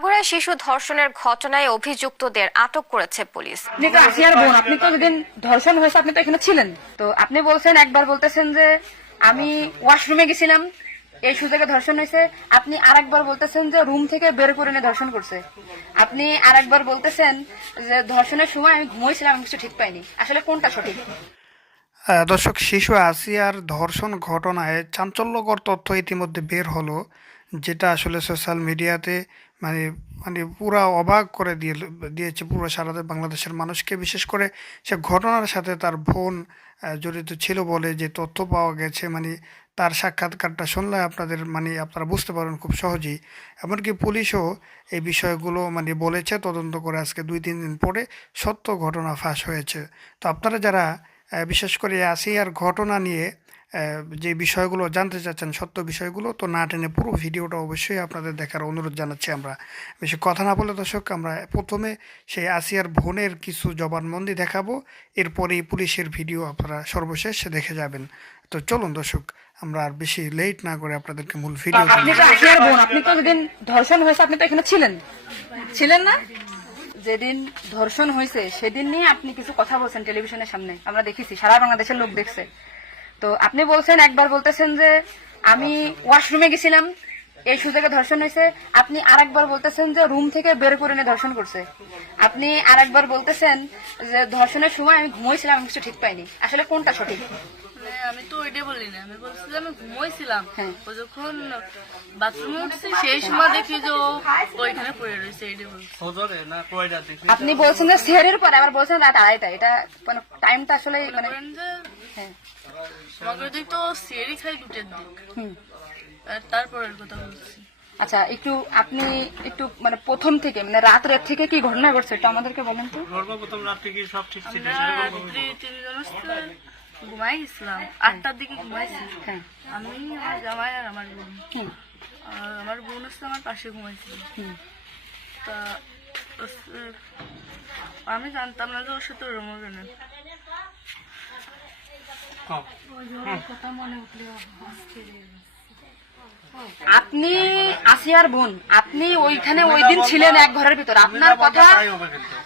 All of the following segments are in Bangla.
মাগুরায় শিশু ধর্ষণের ঘটনায় অভিযুক্তদের আটক করেছে পুলিশ। আপনি তো আসিয়ার বোন আপনি তো যেদিন ধর্ষণ হয়েছে আপনি তো এখানে ছিলেন। তো আপনি বলছেন একবার বলতেছেন যে আমি ওয়াশরুমে গেছিলাম এই সুযোগে ধর্ষণ হয়েছে। আপনি আরেকবার বলতেছেন যে রুম থেকে বের করে নিয়ে ধর্ষণ করছে। আপনি আরেকবার বলতেছেন যে ধর্ষণের সময় আমি ঘুমোইছিলাম আমি কিছু ঠিক পাইনি। আসলে কোনটা সঠিক? দর্শক শিশু আসিয়ার ধর্ষণ ঘটনায় চাঞ্চল্যকর তথ্য ইতিমধ্যে বের হলো যেটা আসলে সোশ্যাল মিডিয়াতে মানে মানে পুরা অবাক করে দিয়ে দিয়েছে পুরো সারা বাংলাদেশের মানুষকে। বিশেষ করে সে ঘটনার সাথে তার বোন জড়িত ছিল বলে যে তথ্য পাওয়া গেছে মানে তার সাক্ষাৎকারটা শুনলে আপনাদের মানে আপনারা বুঝতে পারেন খুব সহজেই। এমনকি পুলিশও এই বিষয়গুলো মানে বলেছে, তদন্ত করে আজকে দুই, তিন দিন পরে সত্য ঘটনা ফাঁস হয়েছে। তো আপনারা যারা বিশেষ করে আসিয়ার ঘটনা নিয়ে যে বিষয়গুলো জানতে চাচ্ছেন সত্য বিষয়গুলো তো না টেনে পুরো ভিডিওটা অবশ্যই আপনাদের দেখার অনুরোধ জানাচ্ছি আমরা। বেশি কথা না বলে দর্শক আমরা প্রথমে সেই আসিয়ার বোনের কিছু জবানবন্দি দেখাবো। এরপরেই পুলিশের ভিডিও আপনারা সর্বশেষ দেখে যাবেন। তো চলুন দর্শক আমরা আর বেশি লেট না করে আপনাদেরকে মূল ভিডিও আপনি তো আসিয়ার বোন আপনি তো যেদিন ধর্ষণ হয়েছে আপনি তো এখানে ছিলেন। ছিলেন না? যেদিন ধর্ষণ হয়েছে, সেদিন নিয়ে আপনি কিছু কথা বলছেন টেলিভিশনের সামনে। আমরা দেখেছি, সারা বাংলাদেশের লোক দেখছে। তো আপনি বলছেন, একবার বলতেছেন যে, আমি ওয়াশরুমে গেছিলাম, এই সুযোগে ধর্ষণ হয়েছে। আপনি আরেকবার বলতেছেন যে, রুম থেকে বের করে নিয়ে ধর্ষণ করছে। আপনি আরেকবার বলতেছেন যে, ধর্ষণের সময় আমি ঘুমোইছিলাম, আমি কিছু ঠিক পাইনি। আসলে কোনটা সঠিক? মানে আমি তো না আমি বলছি আমি ঘুমোইছিলাম। হ্যাঁ। ও যখন বাথরুমে উঠছি সেই সময় দেখি যে ও ওইখানে পড়ে রয়েছে এইটাই বলছি। আপনি বলছেন যে সেহের পরে আবার বলছেন রাত আড়াইটা এটা মানে টাইমটা আসলে মানে হ্যাঁ। তোমাকে দিক তো সিয়ারি খাই দুটের দিক। হুম। তারপরের কথা বলছি। আচ্ছা একটু আপনি একটু মানে প্রথম থেকে মানে রাত রাত থেকে কি ঘটনা ঘটছে একটু আমাদেরকে বলেন তো। সর্বপ্রথম রাত্রে কি সব ঠিক ছিল ঘুমাই গেছিলাম। আটটার দিকে ঘুমাইছি। হ্যাঁ। আমি আমার জামাই আর আমার বোন। আর আমার বোন হচ্ছে আমার পাশে ঘুমাইছিল। তা আমি জানতাম না যে ওর সাথে ওরম হবে না। আপনি আসিয়ার বোন আপনি ওইখানে ওই দিন ছিলেন এক ঘরের ভিতর। আপনার কথা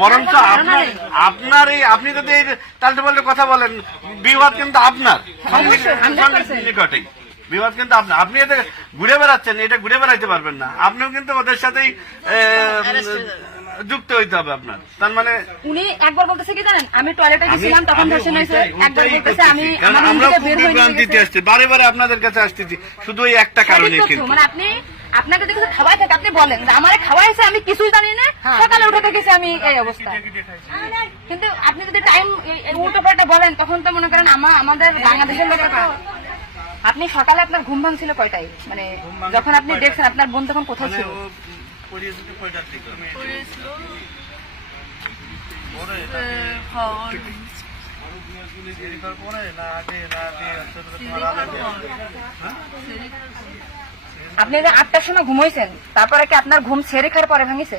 বরঞ্চ আপনার আপনার এই আপনি যদি এই তালতে বলতে কথা বলেন বিবাদ কিন্তু আপনার। নিকটেই। বিবাদ কিন্তু আপনার। আপনি এটা ঘুরে বেড়াচ্ছেন এটা ঘুরে বেড়াইতে পারবেন না। আপনিও কিন্তু ওদের সাথেই যুক্ত হইতে হবে আপনার। তার মানে উনি একবার বলতেছে কি জানেন? আমি টয়লেটে গেছিলাম তখন ধর্ষণ হয়েছে একবার বলতেছে আমি আমার খুব বের বিভ্রান্তিতে আসছি। বারে বারে আপনাদের কাছে আসতেছি। শুধু ওই একটা কারণে কিন্তু। মানে আপনি আপনাকে কিছু খাওয়াই থাকে। আপনি বলেন যে আমারে খাওয়াইছে আমি কিছুই জানি না। সকালে উঠে দেখেছি আমি এই অবস্থা। কিন্তু আপনি যদি টাইম উল্টো পাল্টা বলেন তখন তো মনে করেন আমাদের বাংলাদেশের লোকের আপনি সকালে আপনার ঘুম ভাঙছিল কয়টায়? মানে যখন আপনি দেখছেন আপনার বোন তখন কোথায় ছিল? আপনি যে আটটার সময় ঘুমাইছেন তারপরে কি আপনার ঘুম ছেড়ে খাওয়ার পরে ভাঙিছে?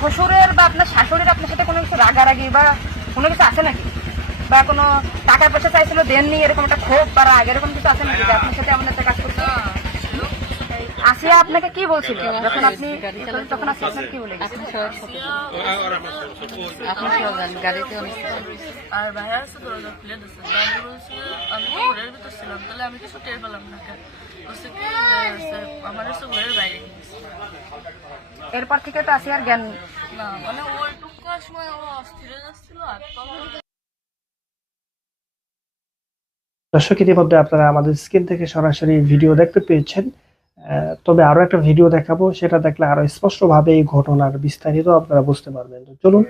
শ্বশুরের বা আপনার শাশুড়ির আপনার সাথে কোনো কিছু রাগারাগি বা কোনো কিছু আছে নাকি? বা কোনো টাকা পয়সা চাইছিল, দেননি, এরকম একটা ক্ষোভ বা রাগ, এরকম কিছু আছে নাকি আপনার সাথে এমন একটা কাজ করছে? আসিয়া আপনাকে কি বলছিল? যখন আপনি তখন আসিয়া কি বলে? আর আমার এরপর থেকে তো আসিয়ার জ্ঞান না মানে সময় ও অস্থির আর তখন দর্শক ইতিমধ্যে আপনারা আমাদের স্ক্রিন থেকে সরাসরি ভিডিও দেখতে পেয়েছেন। তবে আরও একটা ভিডিও দেখাবো সেটা দেখলে আরও স্পষ্টভাবে এই ঘটনার বিস্তারিত আপনারা বুঝতে পারবেন। তো চলুন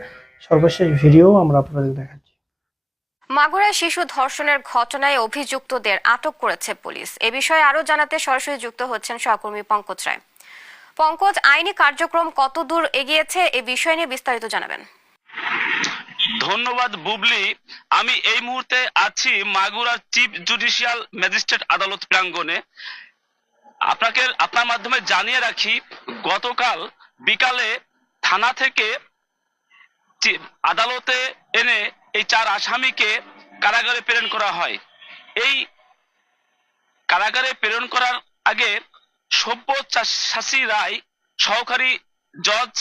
সর্বশেষ ভিডিও আমরা আপনাদের দেখাচ্ছি। মাগুরায় শিশু ধর্ষণের ঘটনায় অভিযুক্তদের আটক করেছে পুলিশ। এ বিষয়ে আরও জানাতে সরাসরি যুক্ত হচ্ছেন সহকর্মী পঙ্কজ রায়। পঙ্কজ, আইনি কার্যক্রম কতদূর এগিয়েছে এ বিষয় নিয়ে বিস্তারিত জানাবেন। ধন্যবাদ বুবলি। আমি এই মুহূর্তে আছি মাগুরার চিফ জুডিশিয়াল ম্যাজিস্ট্রেট আদালত প্রাঙ্গণে। আপনাকে, আপনার মাধ্যমে জানিয়ে রাখি, গতকাল বিকালে থানা থেকে আদালতে এনে এই চার আসামিকে কারাগারে প্রেরণ করা হয়। এই কারাগারে প্রেরণ করার আগে সভ্য শাসী রায় সহকারী জজ,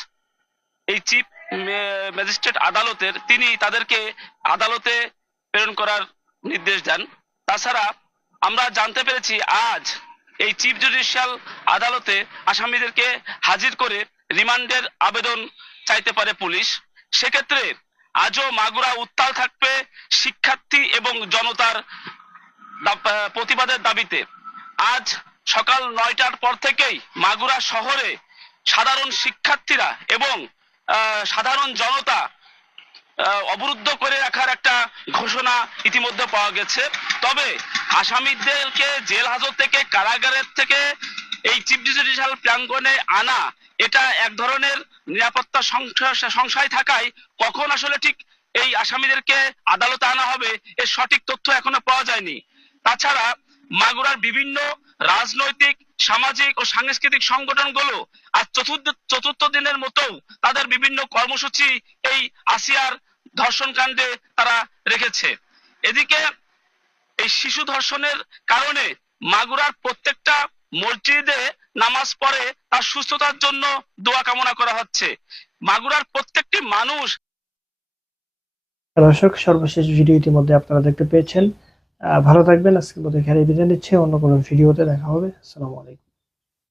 এই চিফ ম্যাজিস্ট্রেট আদালতের, তিনি তাদেরকে আদালতে প্রেরণ করার নির্দেশ দেন। তাছাড়া আমরা জানতে পেরেছি আজ এই চিফ জুডিশিয়াল আদালতে আসামিদেরকে হাজির করে রিমান্ডের আবেদন চাইতে পারে পুলিশ। সেক্ষেত্রে আজও মাগুরা উত্তাল থাকবে শিক্ষার্থী এবং জনতার প্রতিবাদের দাবিতে। আজ সকাল নয়টার পর থেকেই মাগুরা শহরে সাধারণ শিক্ষার্থীরা এবং সাধারণ জনতা অবরুদ্ধ করে রাখার একটা ঘোষণা ইতিমধ্যে পাওয়া গেছে। তবে আসামিদেরকে জেল হাজত থেকে, কারাগারের থেকে এই চিফ জুডিশিয়াল প্রাঙ্গণে আনা, এটা এক ধরনের নিরাপত্তা সংশয় থাকায় কখন আসলে ঠিক এই আসামিদেরকে আদালতে আনা হবে, এর সঠিক তথ্য এখনও পাওয়া যায়নি। তাছাড়া মাগুরার বিভিন্ন রাজনৈতিক, সামাজিক ও সাংস্কৃতিক সংগঠনগুলো আজ চতুর্থ চতুর্থ দিনের মতো তাদের বিভিন্ন কর্মসূচি এই আসিয়ার ধর্ষণ কাণ্ডে তারা রেখেছে। এদিকে এই শিশু ধর্ষণের কারণে মাগুরার প্রত্যেকটা মসজিদে নামাজ পড়ে তার সুস্থতার জন্য দোয়া কামনা করা হচ্ছে। মাগুরার প্রত্যেকটি মানুষ দর্শক, সর্বশেষ ভিডিও ইতিমধ্যে আপনারা দেখতে পেয়েছেন। ভালো থাকবেন। আজকের মতো এখানে বিদায় নিচ্ছে। অন্য কোনো ভিডিওতে দেখা হবে। আসসালামু আলাইকুম।